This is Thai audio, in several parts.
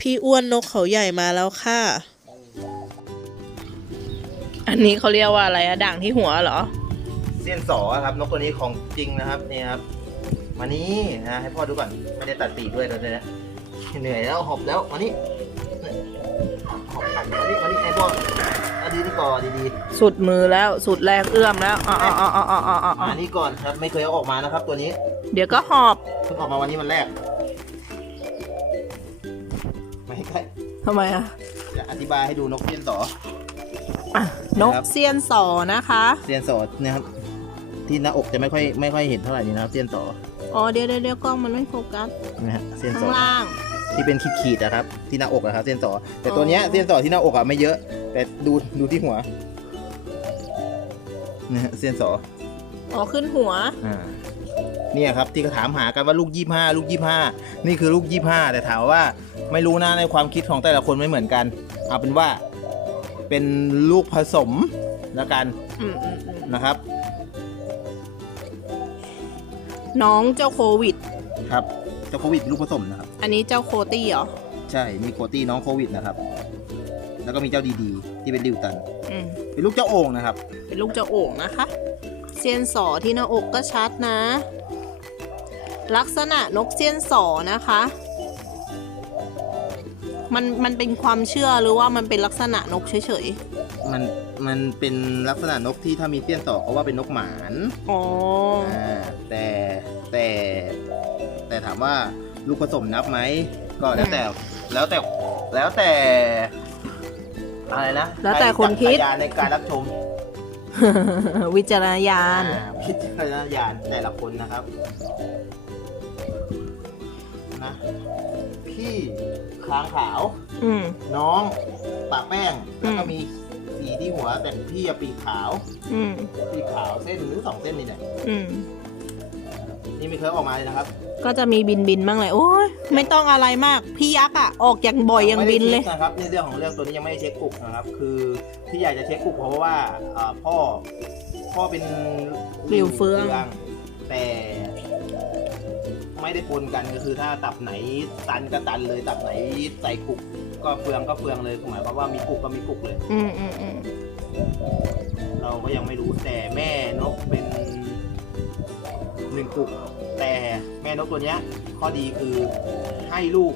พี่อ้วนนกเขาใหญ่มาแล้วค่ะ อันนี้เขาเรียกว่าอะไรอะด่างที่หัวเหรอเซียนสอครับนกตัวนี้ของจริงนะครับนี่ครับ มานี่นะให้พ่อดูก่อนไม่ได้ตัดปีกด้วยตอนนี้นะเหนื่อยแล้วหอบแล้วมานี่หอบตัดมานี่มานี่ให้พ่อเอาดีดีก่อนดีสุดมือแล้วสุดแรงเอื้อมแล้วอ๋ออ๋ออ๋ออ๋ออ๋ออ๋ๆอมานี่ก่อนครับไม่เคยเอาออกมานะครับ ตัวนี้ เดี๋ยวก็หอบเพิ่งออกมาวันนี้มันแรก ทำไมอะจะอธิบายให้ดูนกเซียนสออะนกครับเซียนสอนะคะเซียนสอนะครับ ที่หน้าอกจะไม่ค่อยไม่ค่อยเห็นเท่าไหร่นี่นะครับเซียนสออ๋อเดี๋ยวเดี๋ยวเดี๋ยวกล้องมันไม่โฟกัสนะฮะเซียนสข้างอล่าง ที่เป็นขีดๆนะครับ ที่หน้าอกนะครับเส้นต่อ แต่ตัวเนี้ยเส้นต่อที่หน้าอกอะไม่เยอะ แต่ดูดูที่หัวนะฮะเส้นต่ออ๋อขึ้นหัวอ่าเนี่ยครับที่เขาถามหากันว่าลูกยี่ห้าลูกยี่ห้านี่คือลูกยี่ห้าแต่ถามว่า ไม่รู้นะในความคิดของแต่ละคนไม่เหมือนกัน เอาเป็นว่าเป็นลูกผสมแล้วกันอืมอืมอืมนะครับ น้องเจ้าโควิด ครับเจ้าโควิดลูกผสมนะครับ อันนี้เจ้าโคตี้เหรอใช่มีโคตี้น้องโควิดนะครับ แล้วก็มีเจ้าดีๆ ที่เป็นดิวตัน อืมเป็นลูกเจ้าโอ่งนะครับ เป็นลูกเจ้าโอ่งนะคะ เซียนสอที่หน้าอกก็ชัดนะ ลักษณะนกเซียนสอนะคะ มันมันเป็นความเชื่อหรือว่ามันเป็นลักษณะนกเฉยมันมันเป็นลักษณะนกที่ถ้ามีเตี้ยนต่อเขาว่าเป็นนกหมานๆ อ๋อ อ่าแต่แต่แต่ถามว่าลูกผสมนับไหมก็แล้วแต่แล้วแต่แล้วแต่อะไรนะแล้วแต่คนคิด ใรจักรยานในการรับชมวิจารณญาณ อ่าพิจารณญาณแต่ละคนนะครับ นะ พี่ค้างขาว อืม น้องปากแป้ง แล้วก็อืม มีสีที่หัว แต่พี่อะปีกขาว อืม ปีกขาวเส้นหรือสองเส้นนี่แหละอืม นี่ไม่เคยออกมาเลยนะครับก็จะมีบินบินบ้างเลยโอ้ยไม่ต้องอะไรมาก พี่ยักษ์อะออกอย่างบ่อยอย่างบินเลย ไม่ได้ช็คนะครับในเรื่องของเรื่องตัวนี้ยังไม่ได้เช็คกุกนะครับ คือที่อยากจะเช็คกุกเพราะว่าอ่าพ่อ พ่อเป็นหลิวเฟือง แต่ ไม่ได้ปนกันก็คือถ้าตับไหนตันก็ตันเลยตับไหนใส่กุกก็เฟืองก็เฟืองเลยหมายความว่ามีกุกก็มีกุกเลย อืมอืมอืมเราก็ยังไม่รู้แต่แม่นกเป็นหนึ่งกุกแต่แม่นกตัวเนี้ย ข้อดีคือให้ลูก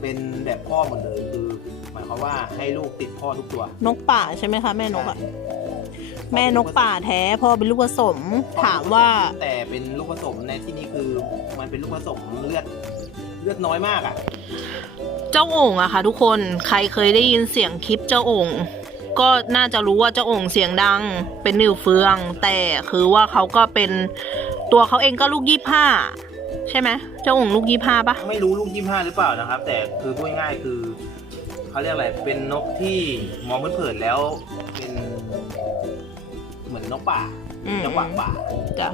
เป็นแบบพ่อหมดเลยคือ หมายความว่าให้ลูกติดพ่อทุกตัวนกป่าใช่ไหมคะแม่นกอะใช่ แม่นกป่าแท้พ่อเป็นลูกผสม ถามว่าแต่เป็นลูกผสมในที่นี้คือมันเป็นลูกผสมเลือดเลือดน้อยมากอะ เจ้าโอ่งอะค่ะ ทุกคนใครเคยได้ยินเสียงคลิปเจ้าโอ่งก็น่าจะรู้ว่าเจ้าโอ่งเสียงดัง เป็นนิวเฟือง แต่คือว่าเขาก็เป็นตัวเขาเองก็ลูกยี่ห้าใช่ไหมเจ้าโอ่งลูกยี่ห้าปะไม่รู้ลูกยี่ห้าหรือเปล่านะครับ แต่คือพูดง่ายๆคือเขาเรียกอะไรเป็นนกที่มองเผินๆแล้วเป็น เหมือนนกป่าอืม จังหวะป่าจ้ะ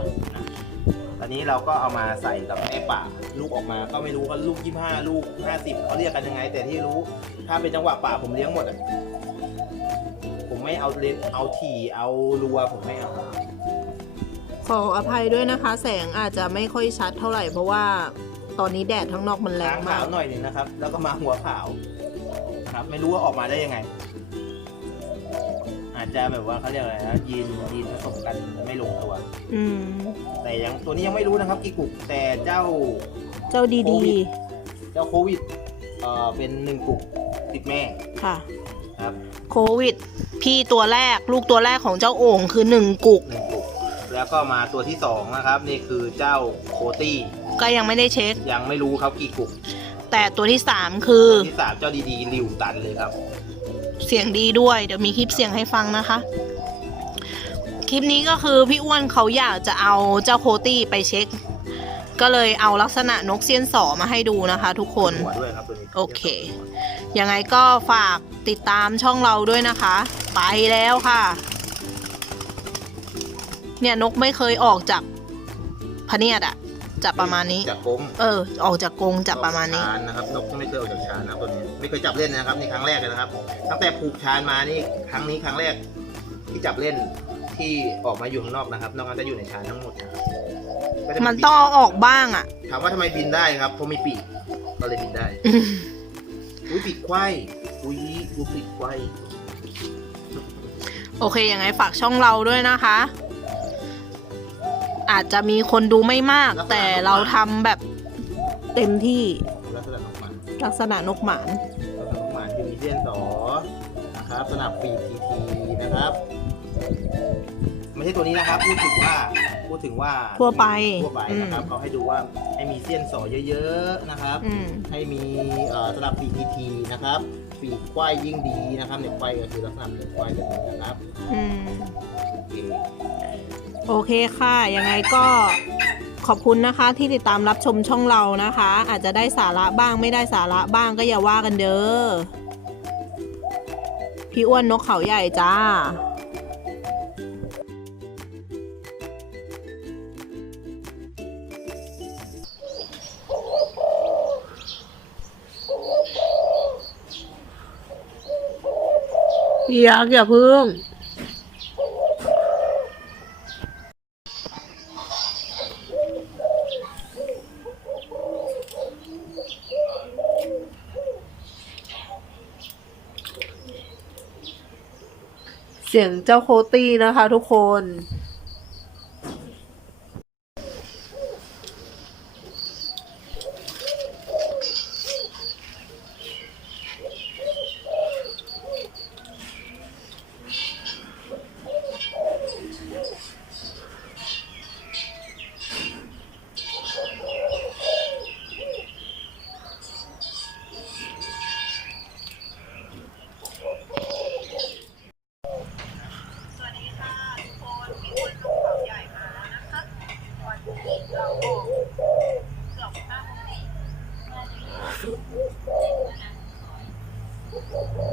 ตอนนี้เราก็เอามาใส่กับแม่ป่าลูกออกมา ก็ไม่รู้ว่าลูกยี่ห้าลูกห้าสิบเขาเรียกกันยังไง แต่ที่รู้ ถ้าเป็นจังหวะป่าผมเลี้ยงหมดอะผมไม่เอาเลนเอาถี่เอารัวผมไม่เอา ขออภัยด้วยนะคะ แสงอาจจะไม่ค่อยชัดเท่าไหร่เพราะว่าตอนนี้แดดข้างนอกมันแรงขางมาขากวหน่อยหนึงนะครับ แล้วก็มาหัวขาวนะครับ ไม่รู้ว่าออกมาได้ยังไง อาจจะแบบว่าเขาเรียกอะไรนะยีนยีนผสมกันไม่ลงตัว อืม แต่ยังตัวนี้ยังไม่รู้นะครับกี่กุกแต่เจ้า เจ้าดีโคดีวิดเจ้าโควิดเอ่อเป็นหนึ่งกุกติดแม่ค่ะ ครับโควิด พี่ตัวแรก ลูกตัวแรกของเจ้าโอ่งคือหนึ่งกุก หนึ่งกุกแล้วก็มาตัวที่สองนะครับ นี่คือเจ้าโคตี้ก็ยังไม่ได้เช็ค ยังไม่รู้ครับกี่กุกแต่ตัวที่สามคือ ตัวที่สามเจ้าดีๆริวตันเลยครับ เสียงดีด้วย เดี๋ยวมีคลิปเสียงให้ฟังนะคะ คลิปนี้ก็คือพี่อ้วนเขาอยากจะเอาเจ้าโคตี้ไปเช็ค ก็เลยเอาลักษณะนกเซียนสอมาให้ดูนะคะ ทุกคนโอเคยังไงก็ฝากติดตามช่องเราด้วยนะคะ ไปแล้วค่ะเนี่ยนกไม่เคยออกจากพเนียดอะ จะประมาณนี้ จากกรมเออ ออกจากกรงจะประมาณนี้ชานนะครับนกไม่เคยออกจากชานนะครับตัวนี้ไม่เคยจับเล่นนะครับนี่ครั้งแรกเลยนะครับตั้งแต่ผูกชานมานี่ครั้งนี้ครั้งแรก ที่จับเล่นที่ออกมาอยู่ข้างนอกนะครับนอกนั้นจะอยู่ในชานทั้งหมดนะครับก็จะมันต้องเอาออกบ้างอะถามว่าทำไมบินได้ครับเพราะมีปีกก็เลยบินได้ อุ้ยปิดไขว้อุ้ยดูปิดไขว้ โอเคยังไงฝากช่องเราด้วยนะคะ อาจจะมีคนดูไม่มาก แต่เราทำแบบเต็มที่ลักษณะของมันลักษณะนกหมานลักษณะของมันคือมีเส้นสอนะครับสนับปีกทีทีนะครับไม่ใช่ตัวนี้นะครับพูดถึงว่าพูดถึงว่าทั่วไปทั่วไปนะครับอืมเขาให้ดูว่าให้มีเส้นสอเยอะๆนะครับอืมให้มีเอ่อสลับปีกทีทีนะครับ ปีกควายยิ่งดีนะครับเนี่ยควายก็คือลักษณะเป็นควายแบบนี้นะครับอืมโอเค โอเคค่ะ ยังไงก็ขอบคุณนะคะที่ติดตามรับชมช่องเรานะคะ อาจจะได้สาระบ้างไม่ได้สาระบ้างก็อย่าว่ากันเด้อ พี่อ้วนนกเขาใหญ่จ้าพี่ยักษ์อย่าพึ่ง เสียงเจ้าโคตี้นะคะทุกคน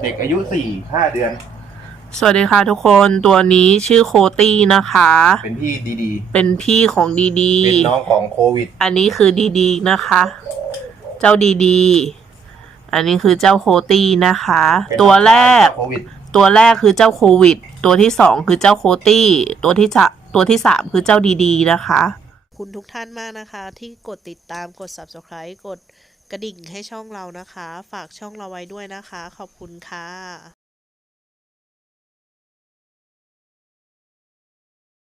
เด็กอายุสี่ห้าเดือน สวัสดีค่ะทุกคนตัวนี้ชื่อโคตี้นะคะ เป็นพี่ดีเป็นพี่ของดีดี ๆ เป็นน้องของโควิด อันนี้คือดีดีนะคะ เจ้าดีดี อันนี้คือเจ้าโคตี้นะคะ เป็นตัวแรกโควิด ตัวแรกคือเจ้าโควิด ตัวที่สองคือเจ้าโคตี้ ตัวที่จะตัวที่สามคือเจ้าดีดีนะคะขอบ คุณทุกท่านมากนะคะ ที่กดติดตามกด subscribe กดกระดิ่งให้ช่องเรานะคะ ฝากช่องเราไว้ด้วยนะคะ ขอบคุณค่ะ